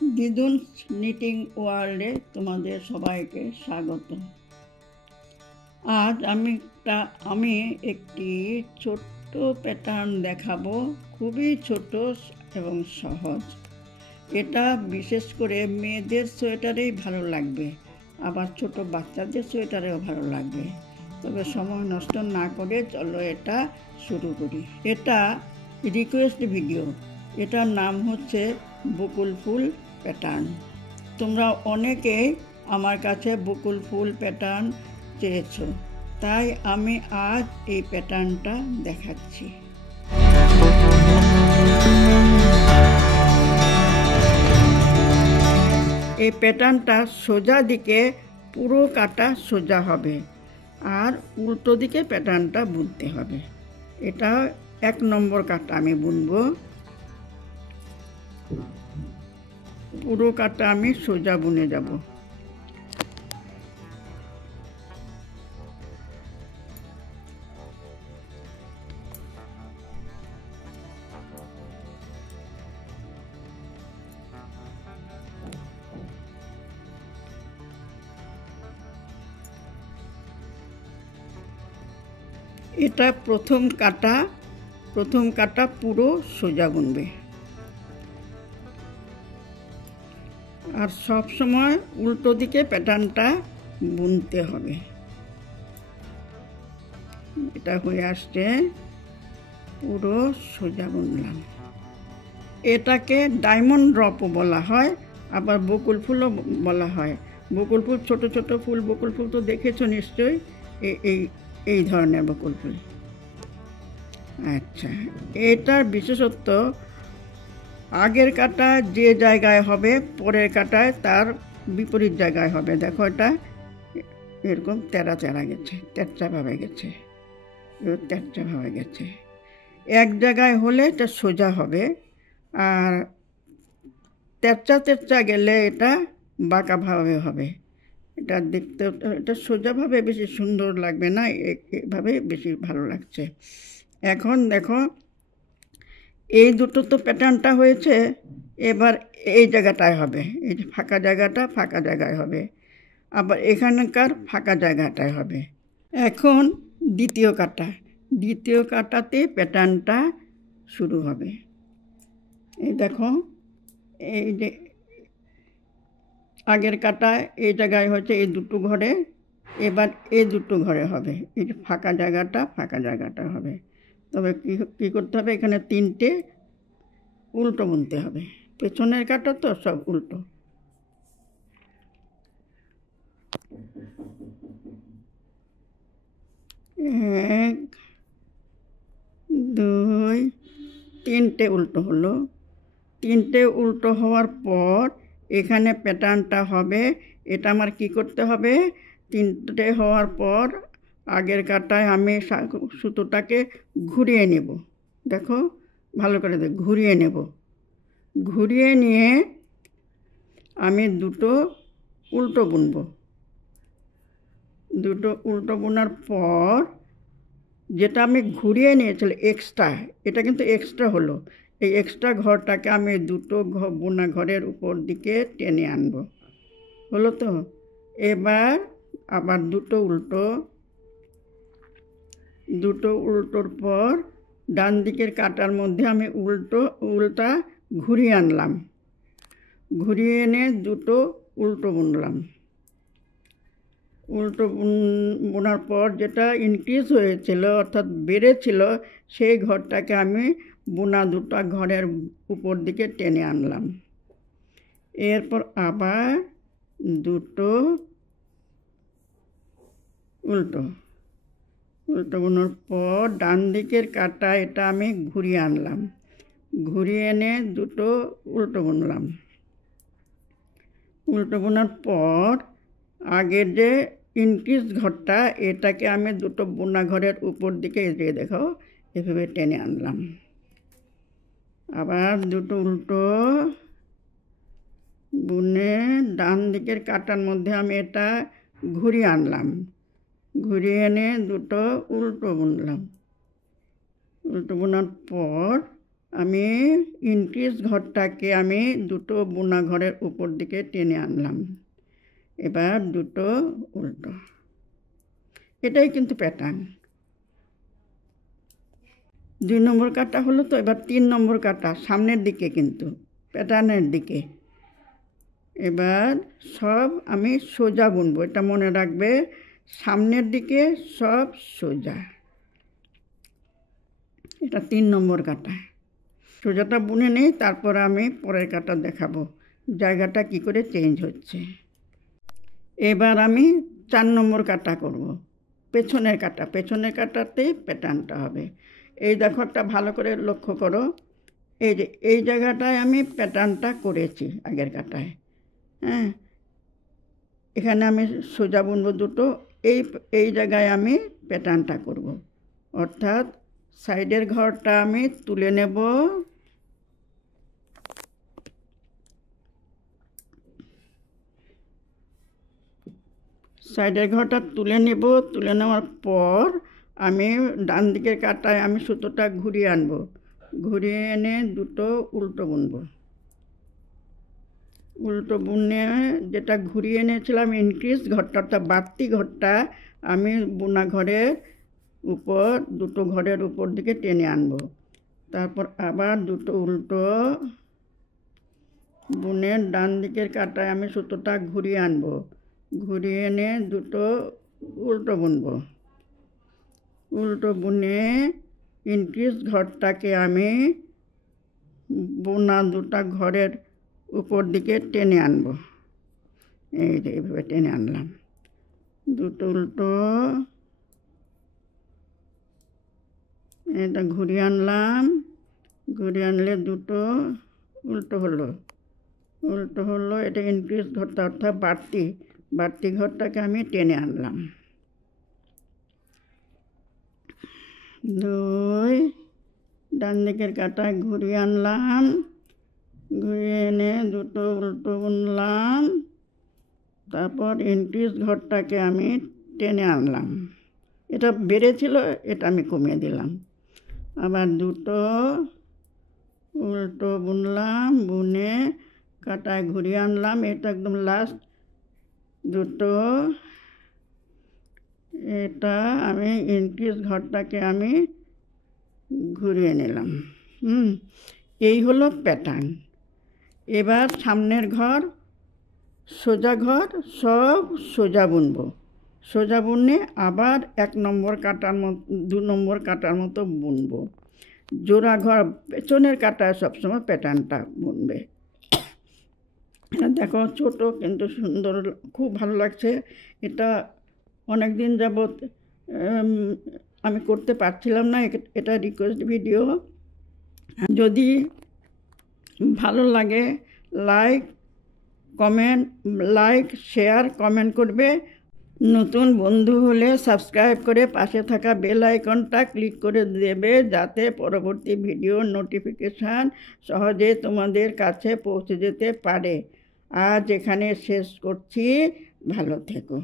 দিদুনস knitting ওয়ার্ল্ডে তোমাদের সবাইকে স্বাগত। আজ আমি একটি ছোট্ট প্যাটার্ন দেখাবো, খুবই ছোট এবং সহজ। এটা বিশেষ করে মেয়েদের সোয়েটারেই ভালো লাগবে, আবার ছোট বাচ্চাদের সোয়েটারেও ভালো লাগবে। তবে সময় নষ্ট না করে চলো এটা শুরু করি। এটা রিকোয়েস্ট ভিডিও। এটার নাম হচ্ছে বকুল ফুল প্যাটার্ন। তোমরা অনেকেই আমার কাছে বকুল ফুল প্যাটার্ন চেয়েছো, তাই আমি আজ এই প্যাটার্নটা দেখাচ্ছি। এই প্যাটার্নটা সোজা দিকে পুরো কাটা সোজা হবে, আর উল্টো দিকে প্যাটার্নটা বুনতে হবে। এটা 1 নম্বর কাটা আমি বুনবো। পুরো কাটা আমি সোজা বুনে যাব। এটা প্রথম কাটা পুরো সোজা বুনবে, আর সব সময় উল্টো দিকে প্যাটার্নটা বুনতে হবে। এটা হয়ে আসছে, পুরো সোজা বুনলাম। এটাকে ডায়মন্ড ড্রপও বলা হয়, আবার বকুল ফুলও বলা হয়। বকুল ফুল ছোট ছোট ফুল, বকুল ফুল তো দেখেছো নিশ্চয়ই, এই ধরনের বকুল ফুল। আচ্ছা, এটার বিশেষত্ব আগের কাটা যে জায়গায় হবে, পরের কাটায় তার বিপরীত জায়গায় হবে। দেখো, এটা এরকম তেড়া গেছে, তেরচাভাবে গেছে, তেরচাভাবে গেছে। এক জায়গায় হলে এটা সোজা হবে, আর তেরচা গেলে এটা বাঁকাভাবে হবে। এটা দেখতে, এটা সোজাভাবে বেশি সুন্দর লাগবে না, এভাবে বেশি ভালো লাগছে। এখন দেখো, এই দুটো তো প্যাটার্নটা হয়েছে, এবার এই জায়গাটায় হবে, এই যে ফাঁকা জায়গাটা ফাঁকা জায়গায় হবে, আবার এখানকার ফাঁকা জায়গাটায় হবে। এখন দ্বিতীয় কাটাতে প্যাটার্নটা শুরু হবে। এই দেখো, এই যে আগের কাটায় এই জায়গায় হচ্ছে এই দুটো ঘরে, এবার এই দুটো ঘরে হবে, এই যে ফাঁকা জায়গাটা হবে। তবে কী করতে হবে, এখানে 3টে উল্টো বুনতে হবে। পেছনের কাটা তো সব উল্টো। এক, দুই, 3টে উল্টো হলো। 3টে উল্টো হওয়ার পর এখানে প্যাটার্নটা হবে। এটা আমার কি করতে হবে, 3টে হওয়ার পর আগের কাটায় আমি সুতোটাকে ঘুরিয়ে নেব। দেখো, ভালো করে ঘুরিয়ে নেব। ঘুরিয়ে নিয়ে আমি দুটো উল্টো বুনব। দুটো উল্টো বোনার পর যেটা আমি ঘুরিয়ে নিয়েছিল এক্সট্রা, এটা কিন্তু এক্সট্রা হলো। এই এক্সট্রা ঘরটাকে আমি দুটো বোনা ঘরের উপর দিকে টেনে আনব। হলো তো? এবার আবার দুটো উল্টোর পর ডান দিকের কাটার মধ্যে আমি উল্টা ঘুরিয়ে আনলাম। ঘুরিয়ে এনে দুটো উল্টো বুনলাম। উল্টো বোনার পর যেটা ইনক্রিজ হয়েছিল, অর্থাৎ বেড়েছিল, সেই ঘরটাকে আমি বোনা দুটো ঘরের উপর দিকে টেনে আনলাম। এরপর আবার দুটো উল্টো বোনার পর ডান দিকের কাটা এটা আমি ঘুরিয়ে আনলাম। ঘুরিয়ে এনে দুটো উল্টো বুনলাম। উল্টো বোনার পর আগের যে ইনক্রিজ ঘরটা, এটাকে আমি দুটো বোনা ঘরের উপর দিকে এগিয়ে দেখো এভাবে টেনে আনলাম। আবার দুটো উল্টো বুনে ডান দিকের কাটার মধ্যে আমি এটা ঘুরিয়ে আনলাম। ঘুরিয়ে এনে দুটো উল্টো বুনলাম। উল্টো বোনার পর আমি ইনক্রিজ ঘরটাকে আমি দুটো বোনা ঘরের উপর দিকে টেনে আনলাম। এবার দুটো উল্টো, এটাই কিন্তু প্যাটার্ন। 2 নম্বর কাটা হলো তো, এবার 3 নম্বর কাটা সামনের দিকে, কিন্তু প্যাটার্নের দিকে। এবার সব আমি সোজা বুনবো, এটা মনে রাখবে, সামনের দিকে সব সোজা। এটা 3 নম্বর কাটা। সোজাটা বুনে নেই, তারপর আমি পরের কাটা দেখাবো জায়গাটা কি করে চেঞ্জ হচ্ছে। এবার আমি 4 নম্বর কাটা করব, পেছনের কাটা। পেছনের কাটাতেই প্যাটার্নটা হবে। এই দেখো, একটা ভালো করে লক্ষ্য করো, এই যে এই জায়গাটায় আমি প্যাটার্নটা করেছি আগের কাটায়। হ্যাঁ, এখানে আমি সোজা বুনবো দুটো, এই জায়গায় আমি প্যাটার্নটা করব। অর্থাৎ সাইডের ঘরটা আমি তুলে নেব, সাইডের ঘরটা তুলে নেব। তুলে নেওয়ার পর আমি ডান দিকের কাটায় আমি সুতোটা ঘুরিয়ে আনবো, ঘুরিয়ে এনে দুটো উল্টো বুনবো। উল্টো বুনে যেটা ঘুরিয়ে এনেছিলাম ইনক্রিজ ঘরটা, অর্থাৎ বাড়তি ঘরটা, আমি বোনা ঘরের উপর, দুটো ঘরের উপর দিকে টেনে আনবো। তারপর আবার দুটো উল্টো বুনে ডান দিকের কাটায় আমি সুতোটা ঘুরিয়ে আনবো, ঘুরিয়ে এনে দুটো উল্টো বুনবো। উল্টো বুনে ইনক্রিজ ঘরটাকে আমি বোনা দুটা ঘরের উপর দিকে টেনে আনবো। এই যে এইভাবে টেনে আনলাম, দুটো উল্টো, এটা ঘুরিয়ে আনলাম, ঘুরিয়ে আনলে দুটো উল্টো হলো, উল্টো হলো। এটা ইনক্রিজ ঘরটা, অর্থাৎ বাড়তি ঘরটাকে আমি টেনে আনলাম। 2 ডান দিকের কাটায় ঘুরিয়ে আনলাম, ঘুরিয়ে এনে দুটো উল্টো বুনলাম। তারপর ইনক্রিজ ঘরটাকে আমি টেনে আনলাম, এটা বেড়েছিল, এটা আমি কমিয়ে দিলাম। আবার দুটো উল্টো বুনলাম, বুনে কাটায় ঘুরিয়ে আনলাম, এটা একদম লাস্ট দুটো। এটা আমি ইনক্রিজ ঘরটাকে আমি ঘুরিয়ে নিলাম। এই হলো প্যাটার্ন। এবার সামনের ঘর, সোজা ঘর সব সোজা বুনবো। সোজা বুনে আবার 1 নম্বর কাটার মতো, 2 নম্বর কাটার মতো বুনবো। জোড়া ঘর পেছনের কাটায় সবসময় প্যাটার্নটা বুনবে। দেখো, ছোট কিন্তু সুন্দর, খুব ভালো লাগছে। এটা অনেক দিন যাবত আমি করতে পারছিলাম না, এটা রিকোয়েস্ট ভিডিও। যদি ভালো লাগে লাইক শেয়ার কমেন্ট করবে। নতুন বন্ধু হলে সাবস্ক্রাইব করে পাশে থাকা বেল আইকনটা ক্লিক করে দেবে, যাতে পরবর্তী ভিডিও নোটিফিকেশান সহজে তোমাদের কাছে পৌঁছে যেতে পারে। আজ এখানে শেষ করছি, ভালো থেকো।